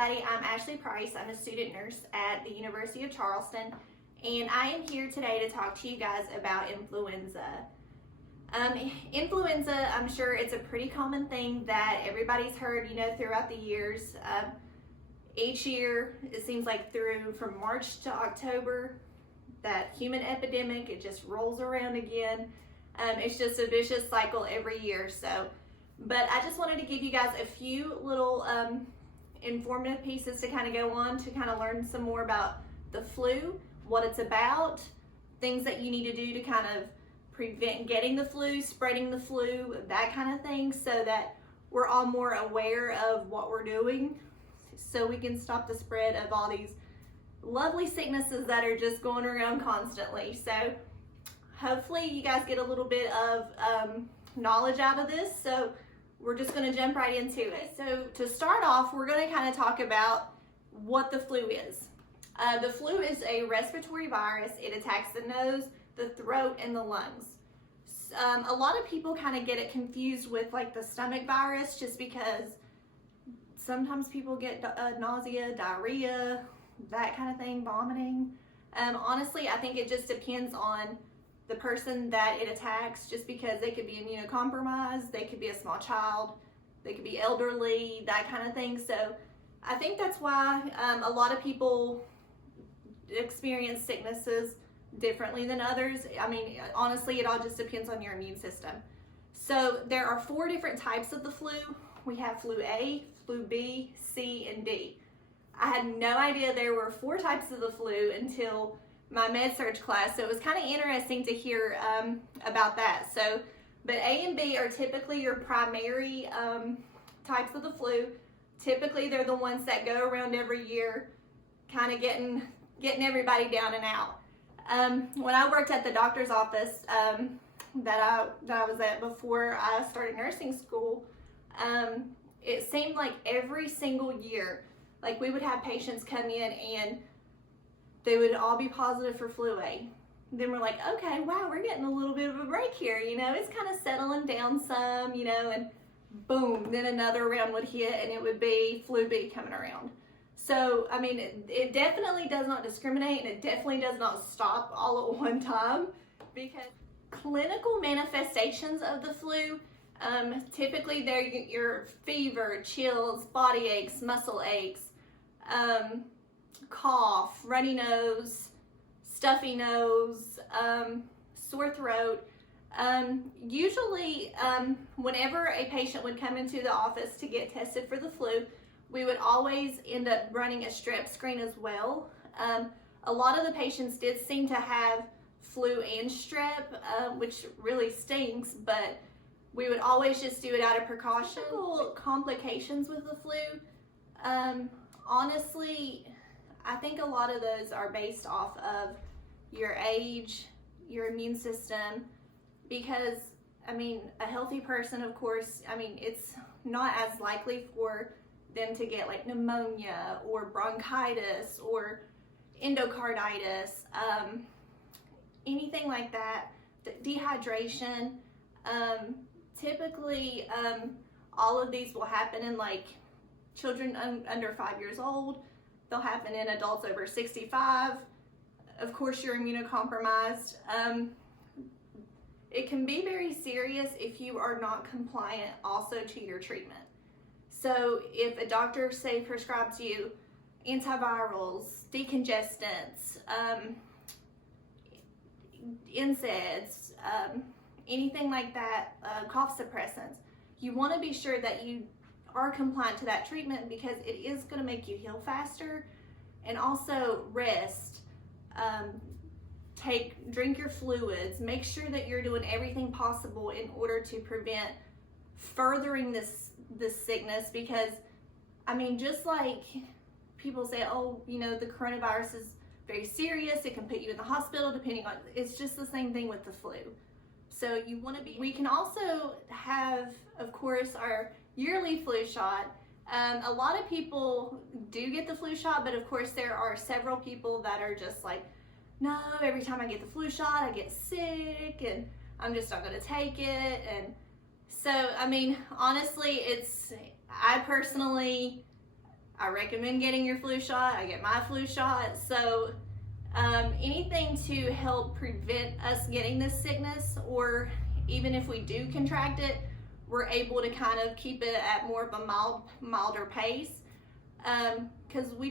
everybody. I'm Ashley Price. I'm a student nurse at the University of Charleston, and I am here today to talk to you guys about influenza. Influenza, I'm sure it's a pretty common thing that everybody's heard, throughout the years. Each year, it seems like from March to October, that human epidemic, it just rolls around again. It's just a vicious cycle every year. But I just wanted to give you guys a few little informative pieces to kind of go on to kind of learn some more about the flu, what it's about, things that you need to do to kind of prevent getting the flu, spreading the flu, that kind of thing, so that we're all more aware of what we're doing so we can stop the spread of all these lovely sicknesses that are just going around constantly. So hopefully you guys get a little bit of knowledge out of this. So we're just going to jump right into it. So to start off, we're going to kind of talk about what the flu is. The flu is a respiratory virus. It attacks the nose, the throat, and the lungs. A lot of people kind of get it confused with like the stomach virus, just because sometimes people get nausea, diarrhea, that kind of thing, vomiting. Honestly, I think it just depends on the person that it attacks, just because they could be immunocompromised, they could be a small child, they could be elderly, that kind of thing. So I think that's why a lot of people experience sicknesses differently than others. I mean, honestly, it all just depends on your immune system. So there are 4 different types of the flu. We have flu A, flu B, C, and D. I had no idea there were 4 types of the flu until my med-surg class, so it was kind of interesting to hear about that. But A and B are typically your primary types of the flu. Typically, they're the ones that go around every year, kind of getting everybody down and out. When I worked at the doctor's office that I was at before I started nursing school, it seemed like every single year, like we would have patients come in and they would all be positive for flu A. Then we're like, okay, wow, we're getting a little bit of a break here, it's kind of settling down some, and boom, then another round would hit and it would be flu B coming around. So, I mean, it definitely does not discriminate, and it definitely does not stop all at one time, because clinical manifestations of the flu, typically they're your fever, chills, body aches, muscle aches, cough, runny nose, stuffy nose, sore throat. Usually, whenever a patient would come into the office to get tested for the flu, we would always end up running a strep screen as well. A lot of the patients did seem to have flu and strep, which really stinks, but we would always just do it out of precaution. Complications with the flu, honestly, I think a lot of those are based off of your age, your immune system, because, I mean, a healthy person, of course, I mean, it's not as likely for them to get like pneumonia or bronchitis or endocarditis, anything like that, dehydration. Typically, all of these will happen in like children under 5 years old. They'll happen in adults over 65. Of course, you're immunocompromised. It can be very serious if you are not compliant also to your treatment. So if a doctor, say, prescribes you antivirals, decongestants, NSAIDs, anything like that, cough suppressants, you want to be sure that you are compliant to that treatment, because it is going to make you heal faster. And also rest, drink your fluids, make sure that you're doing everything possible in order to prevent furthering this sickness. Because I mean, just like people say, oh, the coronavirus is very serious, it can put you in the hospital, depending on, it's just the same thing with the flu. So you want to be, we can also have, of course, our yearly flu shot. A lot of people do get the flu shot, but of course there are several people that are just like, no, every time I get the flu shot, I get sick and I'm just not going to take it. And so, I mean, honestly, I I recommend getting your flu shot. I get my flu shot. So anything to help prevent us getting this sickness, or even if we do contract it, we're able to kind of keep it at more of a milder pace. Because we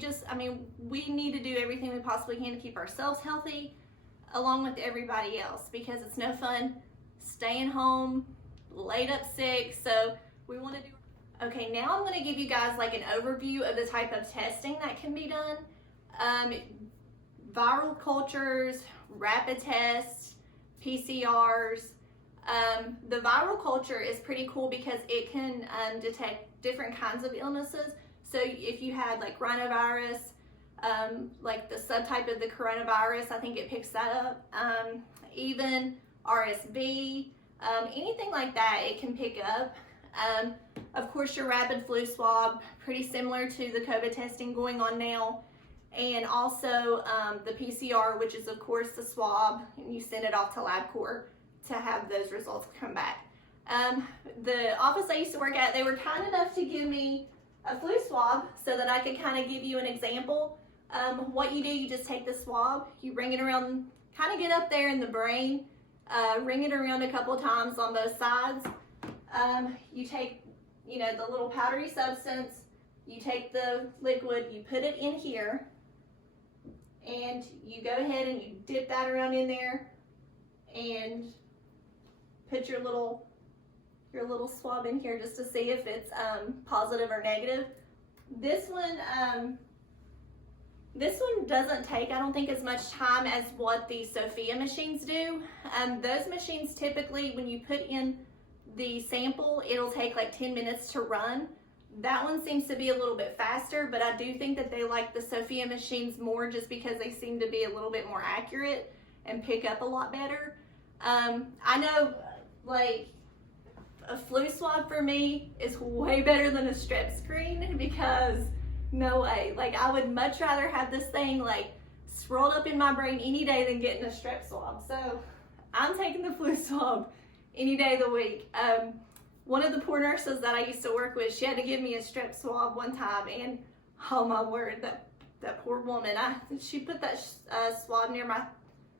need to do everything we possibly can to keep ourselves healthy along with everybody else, because it's no fun staying home, laid up sick. So we want to do. Okay, now I'm going to give you guys like an overview of the type of testing that can be done. Viral cultures, rapid tests, PCRs. The viral culture is pretty cool because it can detect different kinds of illnesses. So if you had like rhinovirus, like the subtype of the coronavirus, I think it picks that up. Even RSV, anything like that, it can pick up. Of course, your rapid flu swab, pretty similar to the COVID testing going on now. And also the PCR, which is of course the swab, and you send it off to LabCorp to have those results come back. The office I used to work at, they were kind enough to give me a flu swab so that I could kind of give you an example. What you do, you just take the swab, you ring it around, kind of get up there in the brain, ring it around a couple times on both sides. You take, the little powdery substance, you take the liquid, you put it in here, and you go ahead and you dip that around in there and put your little swab in here just to see if it's positive or negative. This one doesn't take, I don't think, as much time as what the Sofia machines do. Those machines typically, when you put in the sample, it'll take like 10 minutes to run. That one seems to be a little bit faster, but I do think that they like the Sofia machines more just because they seem to be a little bit more accurate and pick up a lot better. I know, like, a flu swab for me is way better than a strep screen, because no way, like, I would much rather have this thing like swirled up in my brain any day than getting a strep swab. So I'm taking the flu swab any day of the week. One of the poor nurses that I used to work with, she had to give me a strep swab one time, and oh my word, that poor woman, she put that swab near my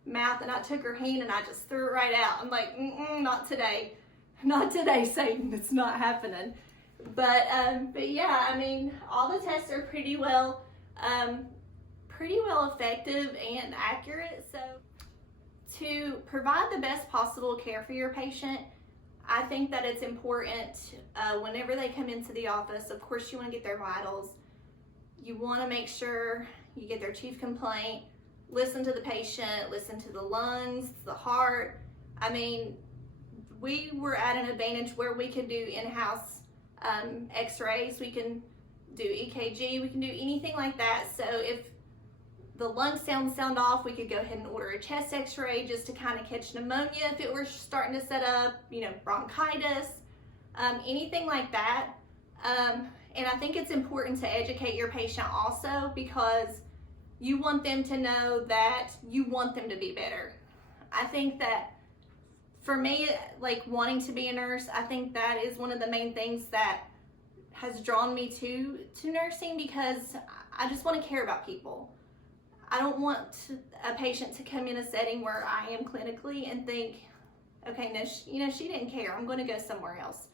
mouth, and I took her hand and I just threw it right out. I'm like, not today. Not today, Satan. It's not happening. But yeah, I mean, all the tests are pretty well effective and accurate. So to provide the best possible care for your patient, I think that it's important whenever they come into the office, of course you want to get their vitals. You want to make sure you get their chief complaint, listen to the patient, listen to the lungs, the heart. I mean, we were at an advantage where we could do in-house x-rays, we can do EKG, we can do anything like that. So if the lung sound off, we could go ahead and order a chest x-ray just to kind of catch pneumonia if it were starting to set up, bronchitis, anything like that. And I think it's important to educate your patient also, because you want them to know that you want them to be better. I think that for me, like, wanting to be a nurse, I think that is one of the main things that has drawn me to nursing, because I just want to care about people. I don't want a patient to come in a setting where I am clinically and think, okay, no, she didn't care, I'm going to go somewhere else.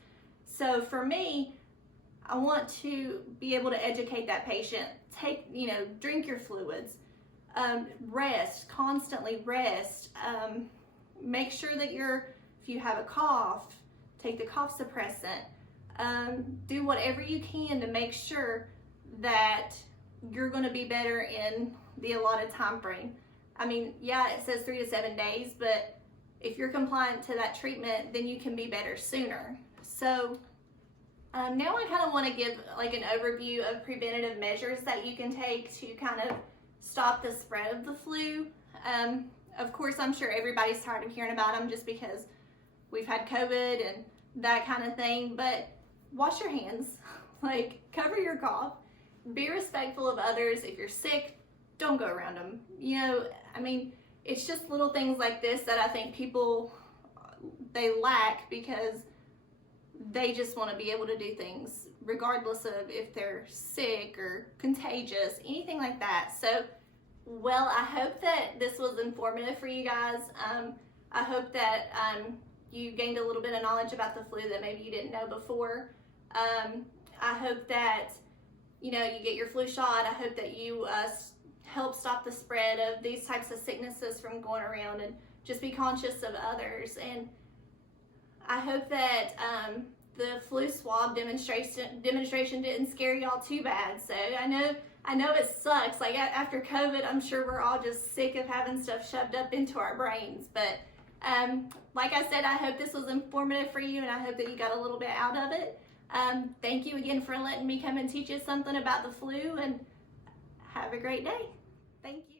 So for me, I want to be able to educate that patient. Drink your fluids, rest, constantly rest. Make sure that if you have a cough, take the cough suppressant. Do whatever you can to make sure that you're going to be better in the allotted time frame. I mean, yeah, it says 3 to 7 days, but if you're compliant to that treatment, then you can be better sooner. So now I kind of want to give like an overview of preventative measures that you can take to kind of stop the spread of the flu. Of course, I'm sure everybody's tired of hearing about them just because we've had COVID and that kind of thing, but wash your hands, like, cover your cough, be respectful of others. If you're sick, don't go around them. I mean, it's just little things like this that I think people, they lack because they just want to be able to do things regardless of if they're sick or contagious, anything like that. So, well, I hope that this was informative for you guys. I hope that you gained a little bit of knowledge about the flu that maybe you didn't know before. I hope that, you know, you get your flu shot. I hope that you help stop the spread of these types of sicknesses from going around, and just be conscious of others. And I hope that the flu swab demonstration didn't scare y'all too bad. So I know it sucks. Like after COVID, I'm sure we're all just sick of having stuff shoved up into our brains. But like I said, I hope this was informative for you, and I hope that you got a little bit out of it. Thank you again for letting me come and teach you something about the flu, and have a great day. Thank you.